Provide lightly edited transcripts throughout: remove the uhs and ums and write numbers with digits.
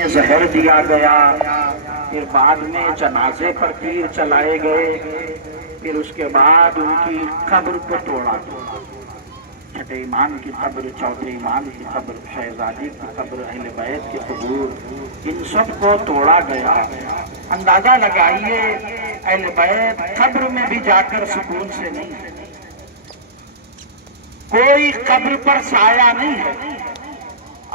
में जहर दिया गया, फिर बाद में जनाजे पर तीर चलाए गए, फिर उसके बाद उनकी कब्र को तोड़ा। छठे इमाम की कब्र, चौथे इमाम की कब्र, शहजादी की कब्र, अहले बैत के कबूर, इन सब को तोड़ा गया। अंदाजा लगाइए अहले बैत कब्र में भी जाकर सुकून से नहीं है, कोई कब्र पर साया नहीं है।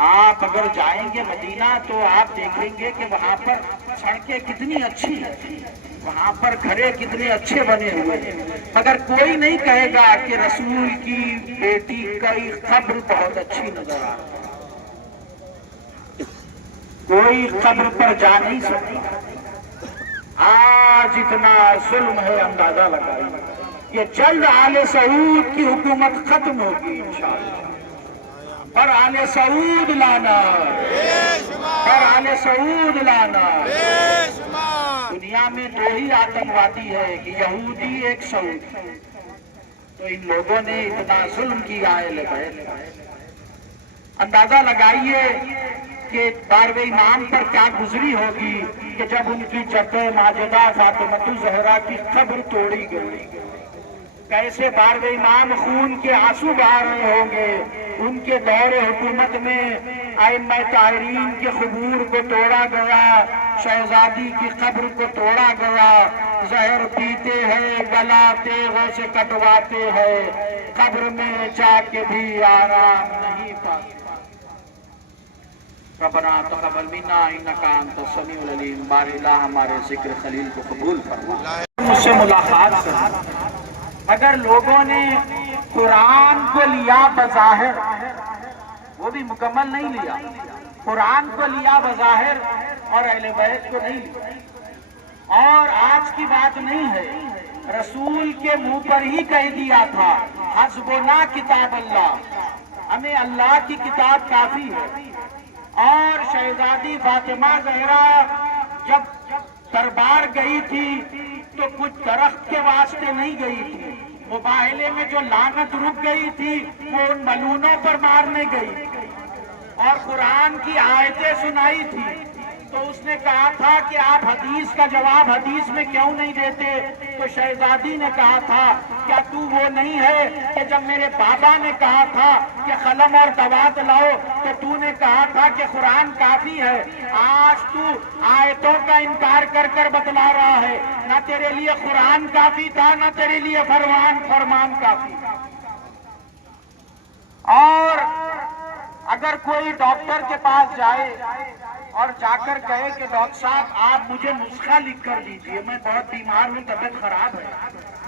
आप अगर जाएंगे मदीना तो आप देखेंगे कि वहां पर सड़कें कितनी अच्छी है, वहां पर घरे कितने अच्छे बने हुए हैं, मगर कोई नहीं कहेगा कि रसूल की बेटी की कब्र बहुत अच्छी नजर आ रही है। कोई कब्र पर जा नहीं सकता। आज इतना जुल्म है, अंदाजा लगाइए। ये जल्द आले सऊद की हुकूमत खत्म होगी इंशाअल्लाह। पर आले सऊद लाना, पर आले सऊद लाना। दुनिया में दो ही आतंकवादी है कि यहूदी एक सऊद। तो इन लोगों ने इतना जुल्म किया है। अंदाजा लगाइए कि 12वें इमाम पर क्या गुजरी होगी कि जब उनकी जद्दे माजिदा फातिमा ज़हरा की कब्र तोड़ी गई। कैसे 12वें इमाम खून के आंसू बहा रहे होंगे। उनके दौरे हुकूमत में आइम्मा ताहिरीन के क़ुबूर को तोड़ा गया, शहजादी की कब्र को तोड़ा गया। जहर पीते हैं, गलाते गौ से कटवाते हैं, कब्र में जाके भी आराम नहीं पाते। रब्बना तक़ब्बल मिन्ना इन्नका अंतस समीउल अलीम। बारिल्लाह हमारे जिक्र खलील को कबूल फरमा। मुझसे मुलाकात करना। अगर लोगों ने कुरान को लिया बज़ाहिर, वो भी मुकम्मल नहीं लिया, कुरान को लिया बज़ाहिर और अहले बैत को नहीं लिया। और आज की बात नहीं है, रसूल के मुंह पर ही कह दिया था हस्बुना किताब अल्लाह, हमें अल्लाह की किताब काफी है। और शहजादी फातिमा ज़हरा जब दरबार गई थी तो कुछ दरख्त के वास्ते नहीं गई थी, मुबाहले में जो लानत रुक गई थी वो उन मलूनों पर मारने गई और कुरान की आयतें सुनाई थी। तो उसने कहा था कि आप हदीस का जवाब हदीस में क्यों नहीं देते। तो शहजादी ने कहा था क्या तू वो नहीं है कि जब मेरे बाबा ने कहा था कि कलम और दवात लाओ तो तूने कहा था कि कुरान काफी है। आज तू आयतों का इनकार कर कर बतला रहा है, ना तेरे लिए कुरान काफी था ना तेरे लिए फरमान काफी था। और अगर कोई डॉक्टर के पास जाए और जाकर कहे कि डॉक्टर साहब आप मुझे नुस्खा लिख कर दीजिए, मैं बहुत बीमार हूँ, तबीयत खराब है,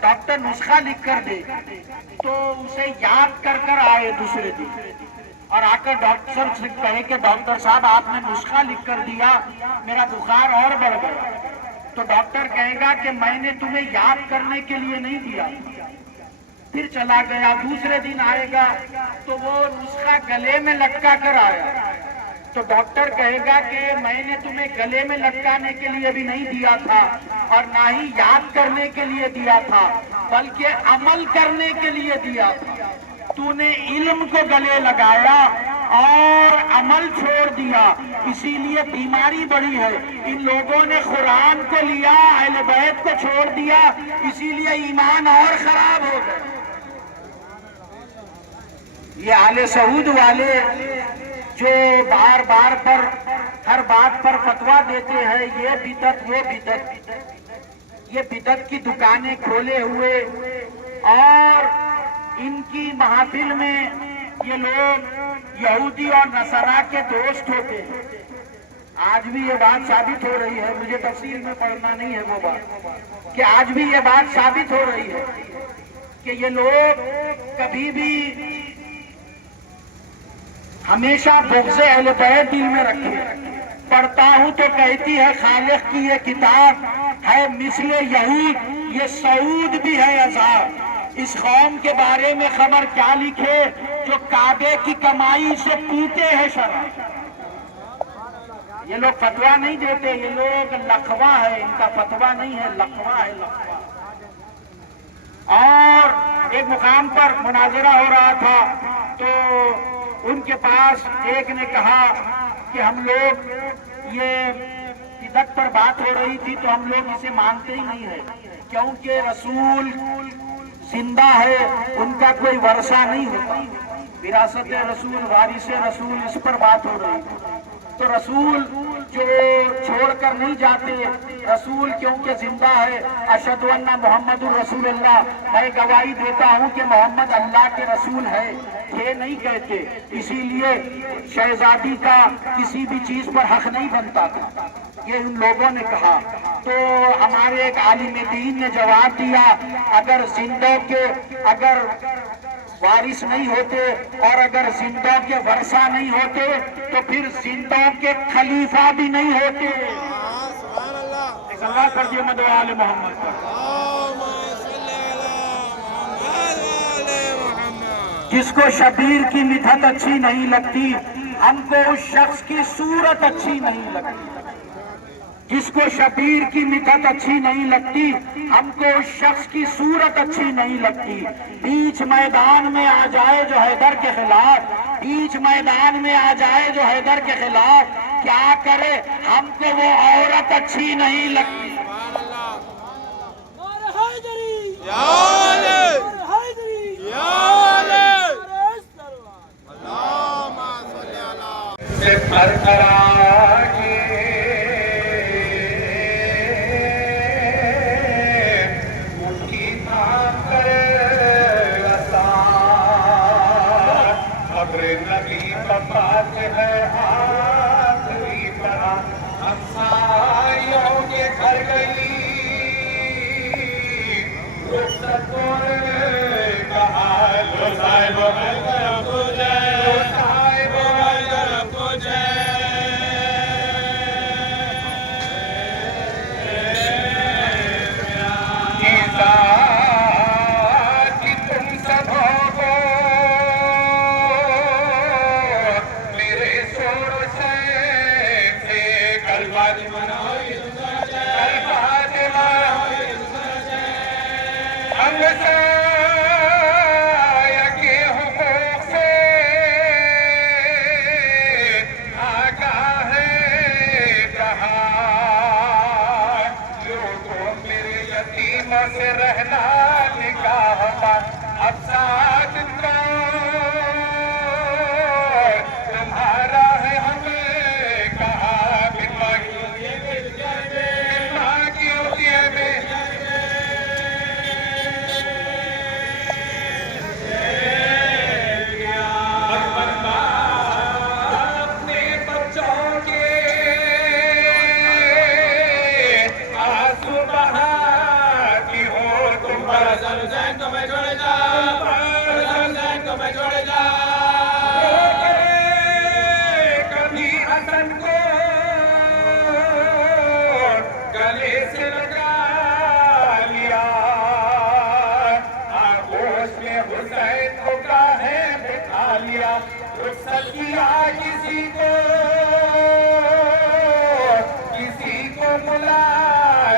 डॉक्टर नुस्खा लिख कर दे, तो उसे याद कर कर आए दूसरे दिन और आकर डॉक्टर से कहे कि डॉक्टर साहब आपने नुस्खा लिख कर दिया, मेरा बुखार और बढ़ गया, तो डॉक्टर कहेगा कि मैंने तुम्हें याद करने के लिए नहीं दिया। फिर चला गया, दूसरे दिन आएगा तो वो नुस्खा गले में लटका कर आया, तो डॉक्टर कहेगा कि मैंने तुम्हें गले में लटकाने के लिए भी नहीं दिया था और ना ही याद करने के लिए दिया था, बल्कि अमल करने के लिए दिया था। तूने इल्म को गले लगाया और अमल छोड़ दिया, इसीलिए बीमारी बढ़ी है। इन लोगों ने कुरान को लिया, अहले बैत को छोड़ दिया, इसीलिए ईमान और खराब हो गए। ये आले सऊद वाले जो बार बार पर हर बात पर फतवा देते हैं, ये बिदत वो बिदत, ये बिदत की दुकानें खोले हुए और इनकी महफिल में ये लोग यहूदी और नसरा के दोस्त होते हैं। आज भी ये बात साबित हो रही है, मुझे तफसील में पढ़ना नहीं है वो बात, कि आज भी ये बात साबित हो रही है कि ये लोग कभी भी हमेशा बुग़्ज़ अहले बैत दिल में रखे। पढ़ता हूँ तो कहती है खालिक की ये किताब है मिसले यहूद, ये सऊद भी है अज़ाब। इस कौम के बारे में खबर क्या लिखे जो काबे की कमाई से पीते हैं शराब। ये लोग फतवा नहीं देते, ये लोग लखवा है, इनका फतवा नहीं है, लखवा है, लखवा। और एक मुकाम पर मुनाजरा हो रहा था तो उनके पास एक ने कहा कि हम लोग ये इधर पर बात हो रही थी तो हम लोग इसे मानते ही नहीं है, क्योंकि रसूल जिंदा है, उनका कोई वर्षा नहीं होता। विरासत रसूल, वारिस रसूल, इस पर बात हो रही थी। तो रसूल जो छोड़कर नहीं जाते, रसूल क्योंकि जिंदा है। अशहदु अन्ना मुहम्मदुर रसूलुल्लाह, मैं गवाही देता हूं कि मोहम्मद अल्लाह के रसूल है, ये नहीं कहते। इसीलिए शहजादी का किसी भी चीज पर हक नहीं बनता था, ये उन लोगों ने कहा। तो हमारे एक आलिम दीन ने जवाब दिया, अगर जिंदों के अगर वारिस नहीं होते और अगर जिंदों के वर्षा नहीं होते तो फिर जिंदों के खलीफा भी नहीं होते। अल्लाह कर दिए मदवाले मोहम्मद पर। जिसको शबीर की मिठत अच्छी नहीं लगती, हमको उस शख्स की सूरत अच्छी नहीं लगती। जिसको शबीर की मिठत अच्छी नहीं लगती, हमको उस शख्स की सूरत अच्छी नहीं लगती। बीच मैदान में आ जाए जो हैदर के खिलाफ, बीच मैदान में आ जाए जो हैदर के खिलाफ, क्या करे, हमको वो औरत अच्छी नहीं लगती। से रहना निकाह पर अब साथ तुम्हारा है, हमें कहा बिना की होती है अपने बच्चों के आंसू बहा कभी हसन को गले से लगा लिया, आगोश में हुसैन को काहे बिठा लिया। रुखसत किया किसी को बुला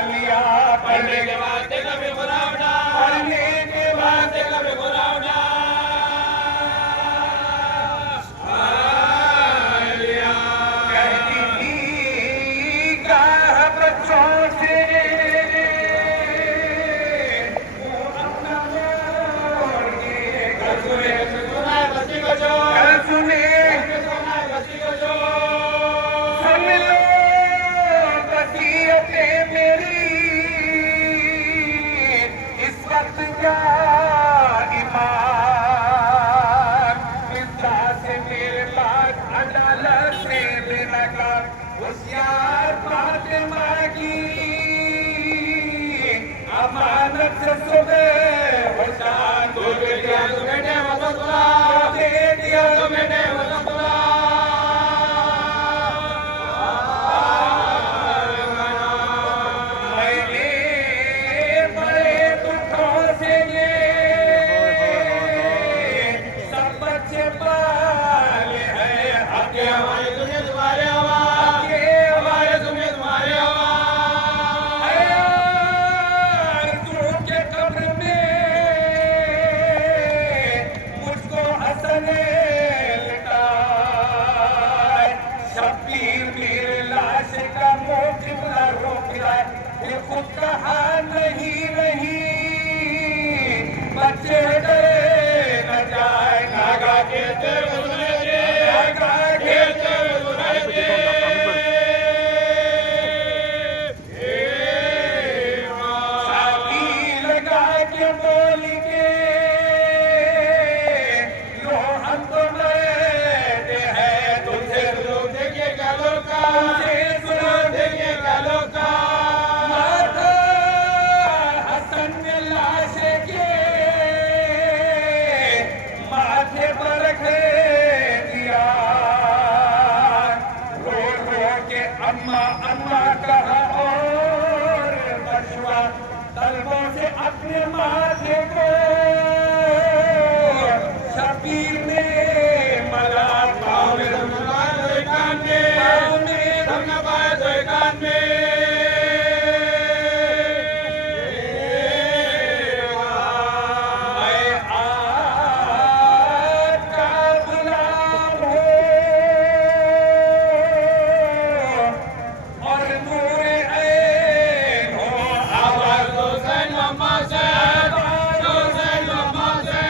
लिया, पढ़ने के बाद कभी बुलावना, पढ़ने के बाद कभी बुलावना। कहती थी गाह बच्चों से सुने सुन लो वसीयतें मेरी, इस वक्त का ईमान मिर्जा से मेरे पास अदालत से बेनकाब होशियार फातिमा की अमानत से सुबह होशियार दो बेटियां तो बेटे वतन बुला, बेटियां तो बेटे वतन बुला। हमारी दुनिया तुम्हारे हवा, कहा नहीं नहीं बच्चे डरे न जाए नागा कहते नागा कहते साथी लगा के बोल के लो हम तो डरे हैं तुझे लोग के गलों का लोग के गलों का माथा हसन लाश के माथे पर रख दिया रो रो के अम्मा अम्मा कहा और बचवा तलबों से अपने माथे को शबीर ने मला पाँव में धमकाए दो कान में पाँव में धमकाए दो कान में मैं आज का गुलाम हूँ और नूर ऐन हूँ आवाज़ हुसैन अम्मा से आवाज़ हुसैन अम्मा से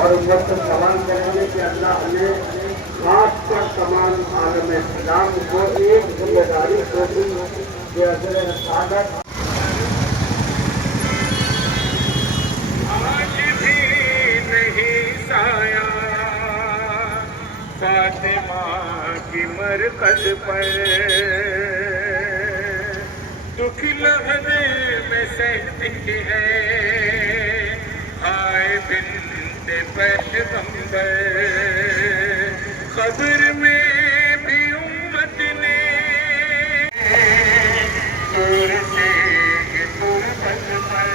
और उम्मत को सवाल करेंगे कि अल्लाह ने खास कर तमाम आलम इस्लाम को एक जिम्मेदारी सौंपी कि अगर सादत आज भी नहीं साया फातिमा की मरकज पर दुख लहजे में सहती है आए बिन्ते पैगंबर खबर में भी उम्मत ने दूर से तुरबत पर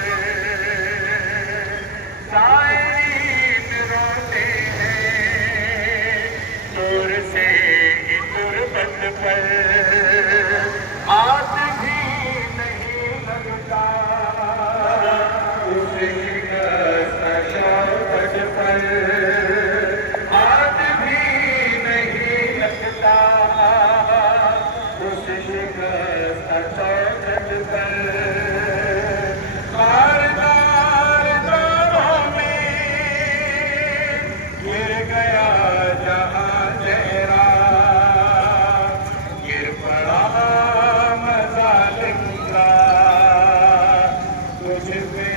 साईन रोते हैं दूर से तुरबत पर हाथ भी नहीं लगता उस शिकस्त शौकत पर हाथ भी नहीं लगता उस शिकस्त शौकत पर कारदार दौरों में गिर गया जहां चेहरा गिर पड़ा मजालिम का तुझ पे